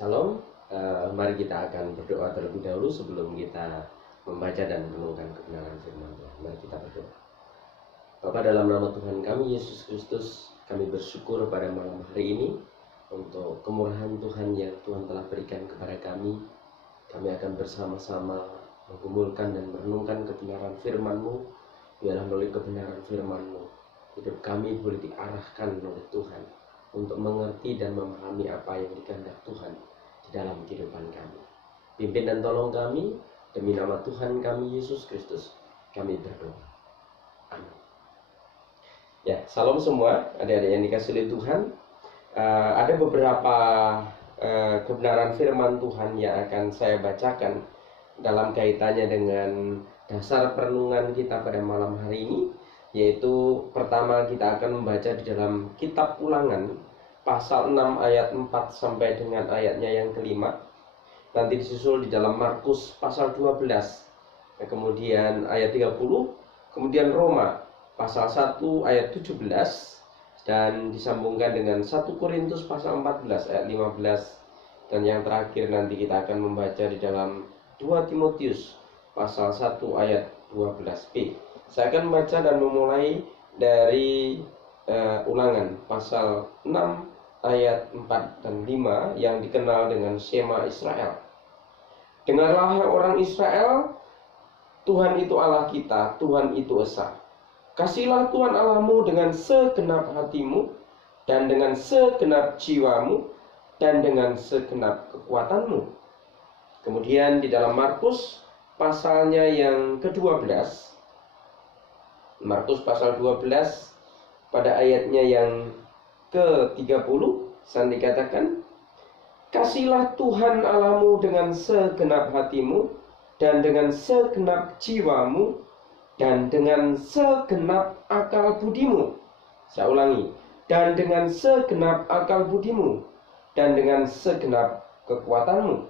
Salam, mari kita akan berdoa terlebih dahulu sebelum kita membaca dan merenungkan kebenaran firman Tuhan. Mari kita berdoa. Bapa, dalam nama Tuhan kami Yesus Kristus, kami bersyukur pada malam hari ini untuk kemurahan Tuhan yang Tuhan telah berikan kepada kami. Kami akan bersama-sama menggumulkan dan merenungkan kebenaran firman-Mu. Biarlah melalui kebenaran firman-Mu, hidup kami boleh diarahkan oleh Tuhan untuk mengerti dan memahami apa yang dikehendak Tuhan di dalam kehidupan kami. Pimpin dan tolong kami, demi nama Tuhan kami Yesus Kristus kami berdoa. Amin. Ya, salam semua adik-adik yang dikasihi oleh Tuhan. Ada beberapa kebenaran firman Tuhan yang akan saya bacakan dalam kaitannya dengan dasar perenungan kita pada malam hari ini, yaitu pertama kita akan membaca di dalam kitab Ulangan pasal 6 ayat 4 sampai dengan ayatnya yang kelima. Nanti disusul di dalam Markus pasal 12, kemudian ayat 30, kemudian Roma pasal 1 ayat 17, dan disambungkan dengan 1 Korintus pasal 14 ayat 15, dan yang terakhir nanti kita akan membaca di dalam 2 Timotius pasal 1 ayat 12b. Saya akan membaca dan memulai dari Ulangan pasal 6 ayat 4 dan 5 yang dikenal dengan Shema Israel. Dengarlah hai orang Israel, Tuhan itu Allah kita, Tuhan itu esa. Kasihlah Tuhan Allahmu dengan segenap hatimu, dan dengan segenap jiwamu, dan dengan segenap kekuatanmu. Kemudian di dalam Markus pasalnya yang ke-12, Markus pasal 12 pada ayatnya yang ke-30, sang dikatakan, kasihlah Tuhan Allahmu dengan segenap hatimu, dan dengan segenap jiwamu, dan dengan segenap akal budimu. Saya ulangi, dan dengan segenap akal budimu, dan dengan segenap kekuatanmu.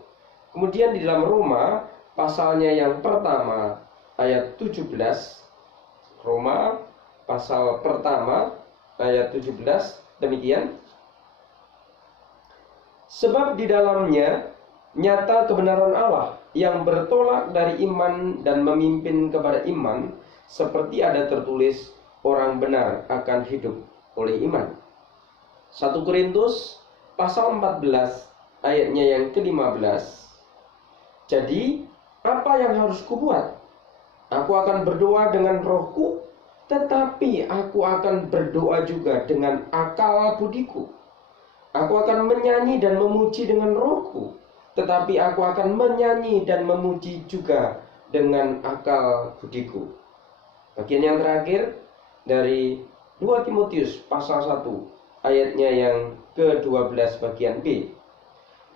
Kemudian di dalam Roma pasalnya yang pertama ayat 17, Roma pasal pertama ayat 17, demikian. Sebab di dalamnya nyata kebenaran Allah yang bertolak dari iman dan memimpin kepada iman, seperti ada tertulis, orang benar akan hidup oleh iman. 1 Korintus pasal 14 ayatnya yang ke-15. Jadi, apa yang harus kubuat? Aku akan berdoa dengan rohku, tetapi aku akan berdoa juga dengan akal budiku. Aku akan menyanyi dan memuji dengan rohku, tetapi aku akan menyanyi dan memuji juga dengan akal budiku. Bagian yang terakhir dari 2 Timotius pasal 1 ayatnya yang ke-12 bagian B.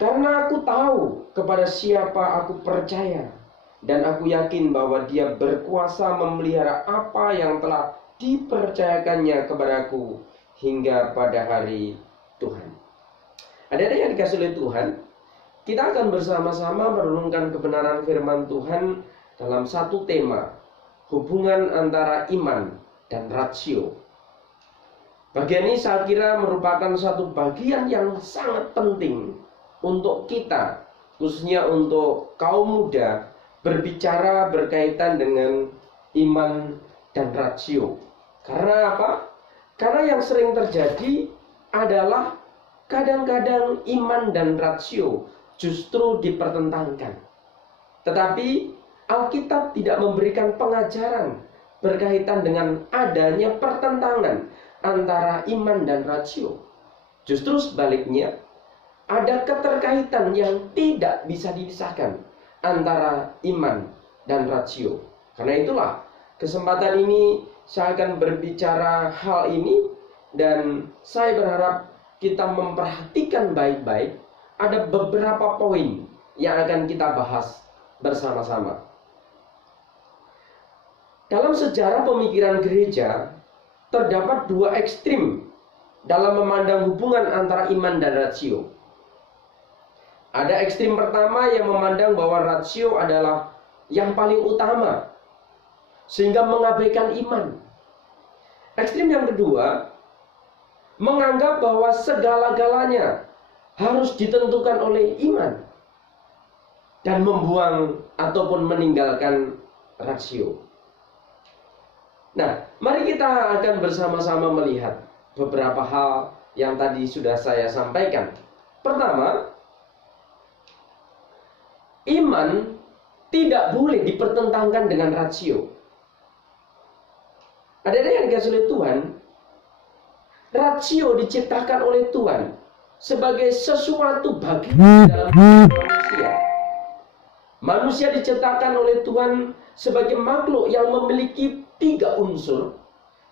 Karena aku tahu kepada siapa aku percaya, dan aku yakin bahwa dia berkuasa memelihara apa yang telah dipercayakannya kepadaku hingga pada hari Tuhan. Adik-adik yang dikasihi oleh Tuhan, kita akan bersama-sama merenungkan kebenaran firman Tuhan dalam satu tema, hubungan antara iman dan rasio. Bagian ini saya kira merupakan satu bagian yang sangat penting untuk kita, khususnya untuk kaum muda, berbicara berkaitan dengan iman dan rasio. Karena apa? Karena yang sering terjadi adalah kadang-kadang iman dan rasio justru dipertentangkan. Tetapi Alkitab tidak memberikan pengajaran berkaitan dengan adanya pertentangan antara iman dan rasio. Justru sebaliknya, ada keterkaitan yang tidak bisa dipisahkan antara iman dan rasio. Karena itulah kesempatan ini saya akan berbicara hal ini, dan saya berharap kita memperhatikan baik-baik. Ada beberapa poin yang akan kita bahas bersama-sama. Dalam sejarah pemikiran gereja, terdapat dua ekstrim dalam memandang hubungan antara iman dan rasio. Ada ekstrim pertama yang memandang bahwa rasio adalah yang paling utama, sehingga mengabaikan iman. Ekstrim yang kedua menganggap bahwa segala-galanya harus ditentukan oleh iman dan membuang ataupun meninggalkan rasio. Nah, mari kita akan bersama-sama melihat beberapa hal yang tadi sudah saya sampaikan. Pertama, iman tidak boleh dipertentangkan dengan rasio. Ada yang dikasih oleh Tuhan, rasio diciptakan oleh Tuhan sebagai sesuatu bagian dalam manusia. Manusia diciptakan oleh Tuhan sebagai makhluk yang memiliki 3 unsur,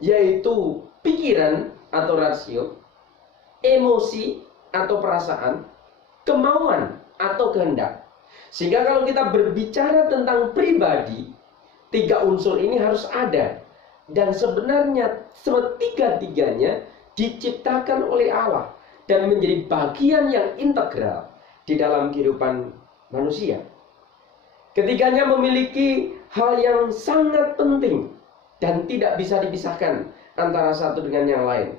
yaitu pikiran atau rasio, emosi atau perasaan, kemauan atau kehendak. Sehingga kalau kita berbicara tentang pribadi, 3 unsur ini harus ada. Dan sebenarnya tiga-tiganya diciptakan oleh Allah dan menjadi bagian yang integral di dalam kehidupan manusia. Ketiganya memiliki hal yang sangat penting dan tidak bisa dipisahkan antara satu dengan yang lain.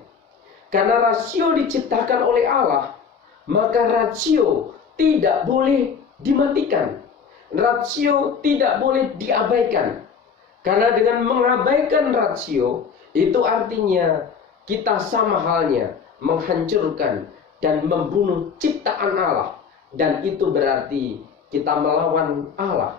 Karena rasio diciptakan oleh Allah, maka rasio tidak boleh dimatikan. Rasio tidak boleh diabaikan. Karena dengan mengabaikan rasio, itu artinya kita sama halnya menghancurkan dan membunuh ciptaan Allah. Dan itu berarti kita melawan Allah.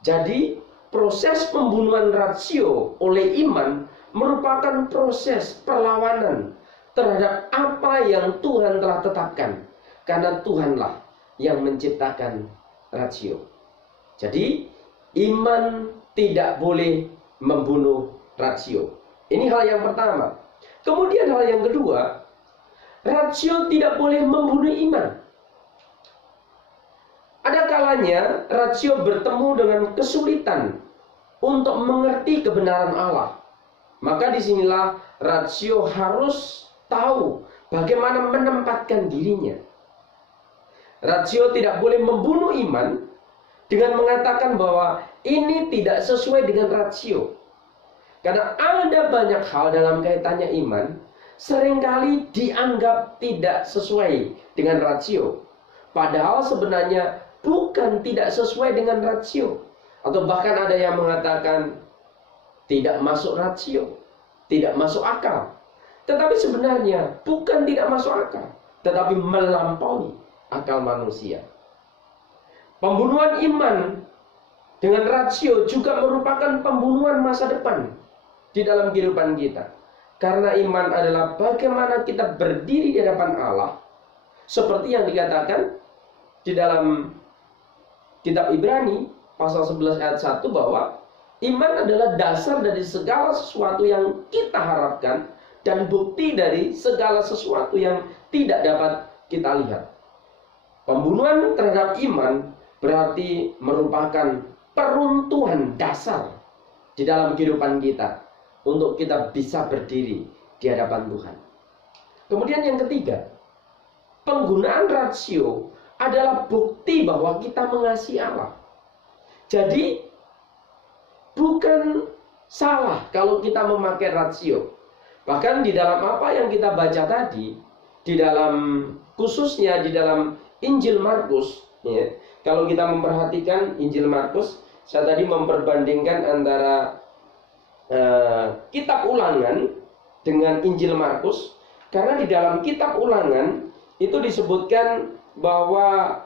Jadi proses pembunuhan rasio oleh iman merupakan proses perlawanan terhadap apa yang Tuhan telah tetapkan. Karena Tuhanlah yang menciptakan rasio. Jadi iman tidak boleh membunuh rasio. Ini hal yang pertama. Kemudian hal yang kedua, rasio tidak boleh membunuh iman. Ada kalanya rasio bertemu dengan kesulitan untuk mengerti kebenaran Allah. Maka disinilah rasio harus tahu bagaimana menempatkan dirinya. Rasio tidak boleh membunuh iman dengan mengatakan bahwa ini tidak sesuai dengan rasio. Karena ada banyak hal dalam kaitannya iman seringkali dianggap tidak sesuai dengan rasio. Padahal sebenarnya bukan tidak sesuai dengan rasio. Atau bahkan ada yang mengatakan tidak masuk rasio, tidak masuk akal. Tetapi sebenarnya bukan tidak masuk akal, tetapi melampaui akal manusia. Pembunuhan iman dengan rasio juga merupakan pembunuhan masa depan di dalam kehidupan kita. Karena iman adalah bagaimana kita berdiri di hadapan Allah. Seperti yang dikatakan di dalam kitab Ibrani pasal 11 ayat 1 bahwa iman adalah dasar dari segala sesuatu yang kita harapkan dan bukti dari segala sesuatu yang tidak dapat kita lihat. Pembunuhan terhadap iman berarti merupakan peruntuhan dasar di dalam kehidupan kita untuk kita bisa berdiri di hadapan Tuhan. Kemudian yang ketiga, penggunaan rasio adalah bukti bahwa kita mengasihi Allah. Jadi bukan salah kalau kita memakai rasio. Bahkan di dalam apa yang kita baca tadi, di dalam khususnya di dalam Injil Markus, ya, kalau kita memperhatikan Injil Markus, saya tadi memperbandingkan antara kitab Ulangan dengan Injil Markus, karena di dalam kitab Ulangan itu disebutkan bahwa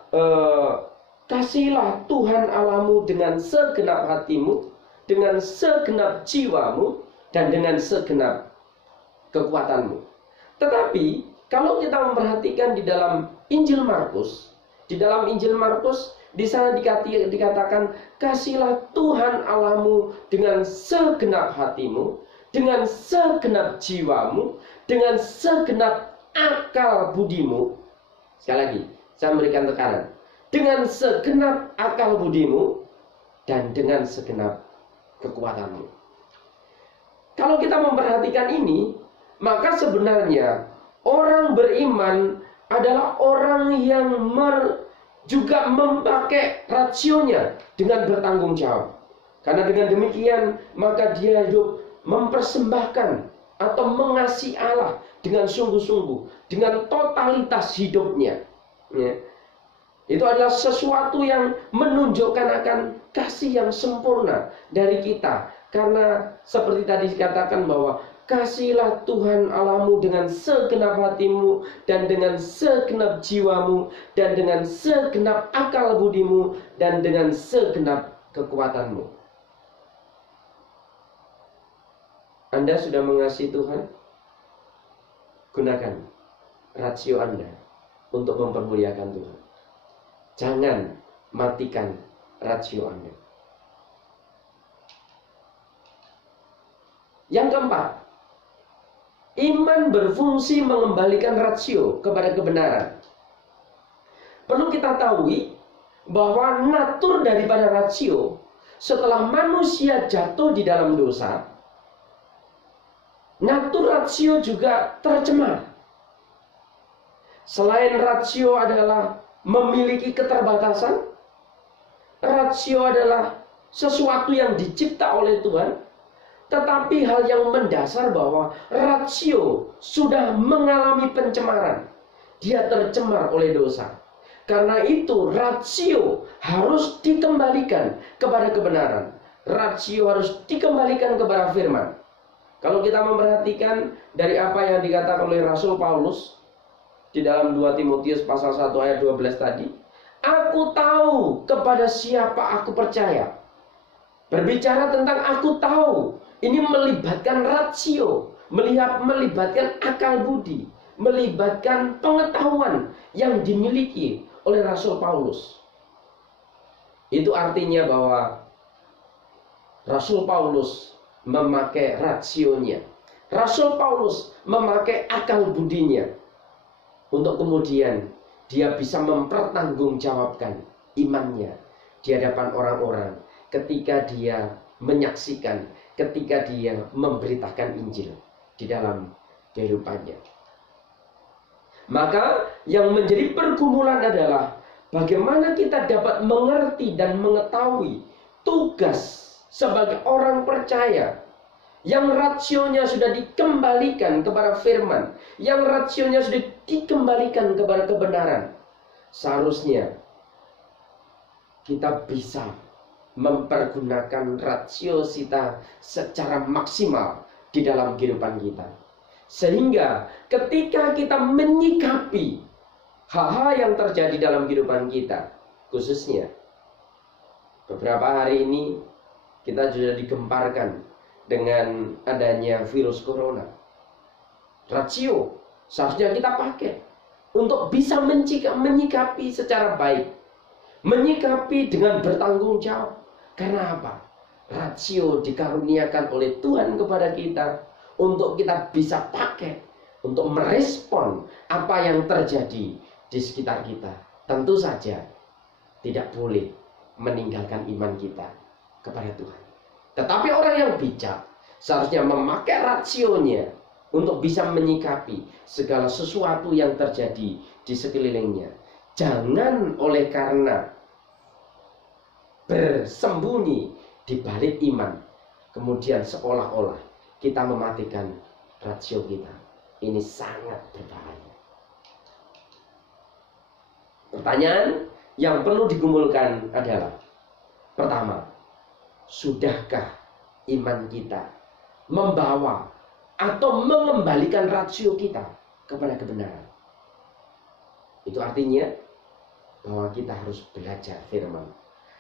kasihilah Tuhan Allahmu dengan segenap hatimu, dengan segenap jiwamu, dan dengan segenap kekuatanmu. Tetapi kalau kita memperhatikan di dalam Injil Markus, di sana dikatakan kasihilah Tuhan Allahmu dengan segenap hatimu, dengan segenap jiwamu, dengan segenap akal budimu. Sekali lagi, saya memberikan tekanan. Dengan segenap akal budimu dan dengan segenap kekuatanmu. Kalau kita memperhatikan ini, maka sebenarnya orang beriman adalah orang yang juga memakai rasionya dengan bertanggung jawab. Karena dengan demikian maka dia hidup mempersembahkan atau mengasihi Allah dengan sungguh-sungguh, dengan totalitas hidupnya. Ya. Itu adalah sesuatu yang menunjukkan akan kasih yang sempurna dari kita. Karena seperti tadi dikatakan bahwa kasihilah Tuhan Allahmu dengan segenap hatimu, dan dengan segenap jiwamu, dan dengan segenap akal budimu, dan dengan segenap kekuatanmu. Anda sudah mengasihi Tuhan? Gunakan rasio Anda untuk mempermuliakan Tuhan. Jangan matikan rasio Anda. Yang keempat, iman berfungsi mengembalikan rasio kepada kebenaran. Perlu kita tahu bahwa natur daripada rasio setelah manusia jatuh di dalam dosa, natur rasio juga tercemar. Selain rasio adalah memiliki keterbatasan, rasio adalah sesuatu yang dicipta oleh Tuhan. Tetapi hal yang mendasar bahwa rasio sudah mengalami pencemaran. Dia tercemar oleh dosa. Karena itu rasio harus dikembalikan kepada kebenaran. Rasio harus dikembalikan kepada firman. Kalau kita memperhatikan dari apa yang dikatakan oleh Rasul Paulus di dalam 2 Timotius pasal 1 ayat 12 tadi, aku tahu kepada siapa aku percaya. Berbicara tentang aku tahu, ini melibatkan rasio, melibatkan akal budi, melibatkan pengetahuan yang dimiliki oleh Rasul Paulus. Itu artinya bahwa Rasul Paulus memakai rasionya. Rasul Paulus memakai akal budinya untuk kemudian dia bisa mempertanggungjawabkan imannya di hadapan orang-orang ketika dia menyaksikan, ketika dia memberitakan Injil di dalam kehidupannya. Maka yang menjadi pergumulan adalah bagaimana kita dapat mengerti dan mengetahui tugas sebagai orang percaya yang rasionya sudah dikembalikan kepada firman, yang rasionya sudah dikembalikan kepada kebenaran. Seharusnya kita bisa mempergunakan rasio kita secara maksimal di dalam kehidupan kita. Sehingga ketika kita menyikapi hal-hal yang terjadi dalam kehidupan kita, khususnya beberapa hari ini kita sudah digemparkan dengan adanya virus corona. Rasio seharusnya kita pakai untuk bisa menyikapi secara baik, menyikapi dengan bertanggung jawab. Karena apa? Rasio dikaruniakan oleh Tuhan kepada kita untuk kita bisa pakai untuk merespon apa yang terjadi di sekitar kita. Tentu saja tidak boleh meninggalkan iman kita kepada Tuhan. Tetapi orang yang bijak seharusnya memakai rasionya untuk bisa menyikapi segala sesuatu yang terjadi di sekelilingnya. Jangan oleh karena bersembunyi di balik iman, kemudian seolah-olah kita mematikan rasio kita. Ini sangat berbahaya. Pertanyaan yang perlu digumulkan adalah, pertama, sudahkah iman kita membawa atau mengembalikan rasio kita kepada kebenaran? Itu artinya bahwa kita harus belajar firman.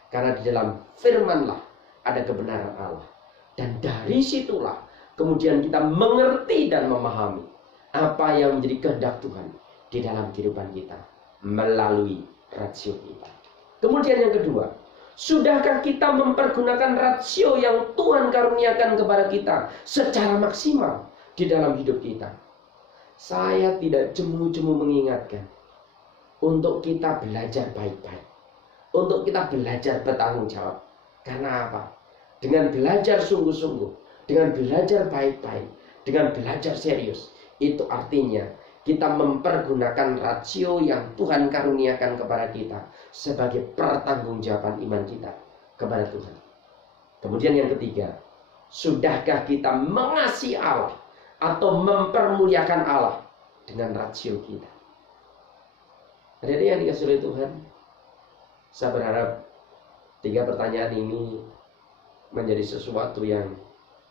Karena di dalam firmanlah ada kebenaran Allah. Dan dari situlah kemudian kita mengerti dan memahami apa yang menjadi kehendak Tuhan di dalam kehidupan kita melalui rasio kita. Kemudian yang kedua, sudahkah kita mempergunakan rasio yang Tuhan karuniakan kepada kita secara maksimal di dalam hidup kita? Saya tidak jemu-jemu mengingatkan untuk kita belajar baik-baik, untuk kita belajar bertanggung jawab. Karena apa? Dengan belajar sungguh-sungguh, dengan belajar baik-baik, dengan belajar serius, itu artinya kita mempergunakan rasio yang Tuhan karuniakan kepada kita sebagai pertanggungjawaban iman kita kepada Tuhan. Kemudian yang ketiga, sudahkah kita mengasihi Allah atau mempermuliakan Allah dengan rasio kita? Adik-adik yang dikasihi oleh Tuhan, saya berharap 3 pertanyaan ini menjadi sesuatu yang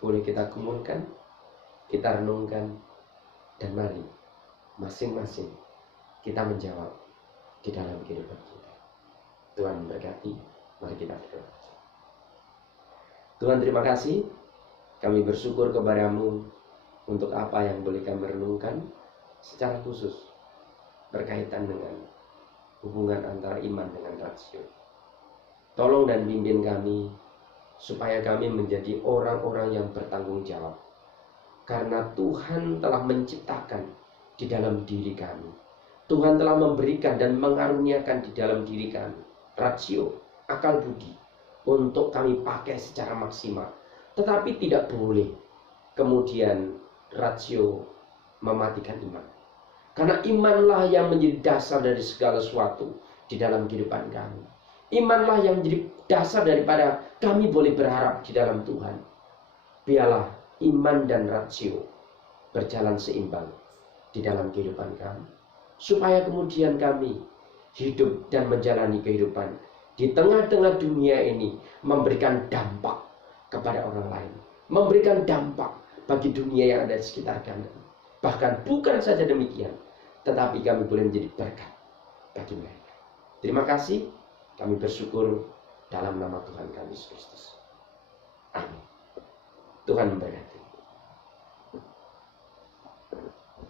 boleh kita kumpulkan, kita renungkan, dan mari masing-masing kita menjawab di dalam kehidupan kita. Tuhan memberkati. Mari kita berdoa. Tuhan, terima kasih. Kami bersyukur kepada-Mu untuk apa yang boleh kami renungkan secara khusus berkaitan dengan hubungan antara iman dengan rasio. Tolong dan bimbing kami supaya kami menjadi orang-orang yang bertanggung jawab, karena Tuhan telah menciptakan di dalam diri kami. Tuhan telah memberikan dan mengaruniakan di dalam diri kami rasio, akal budi untuk kami pakai secara maksimal. Tetapi tidak boleh kemudian rasio mematikan iman, karena imanlah yang menjadi dasar dari segala sesuatu di dalam kehidupan kami. Imanlah yang menjadi dasar daripada kami boleh berharap di dalam Tuhan. Biarlah iman dan rasio berjalan seimbang di dalam kehidupan kami, supaya kemudian kami hidup dan menjalani kehidupan di tengah-tengah dunia ini memberikan dampak kepada orang lain, memberikan dampak bagi dunia yang ada di sekitar kami. Bahkan bukan saja demikian, tetapi kami boleh menjadi berkat bagi mereka. Terima kasih, kami bersyukur dalam nama Tuhan kami Yesus Kristus. Amin. Tuhan memberkati.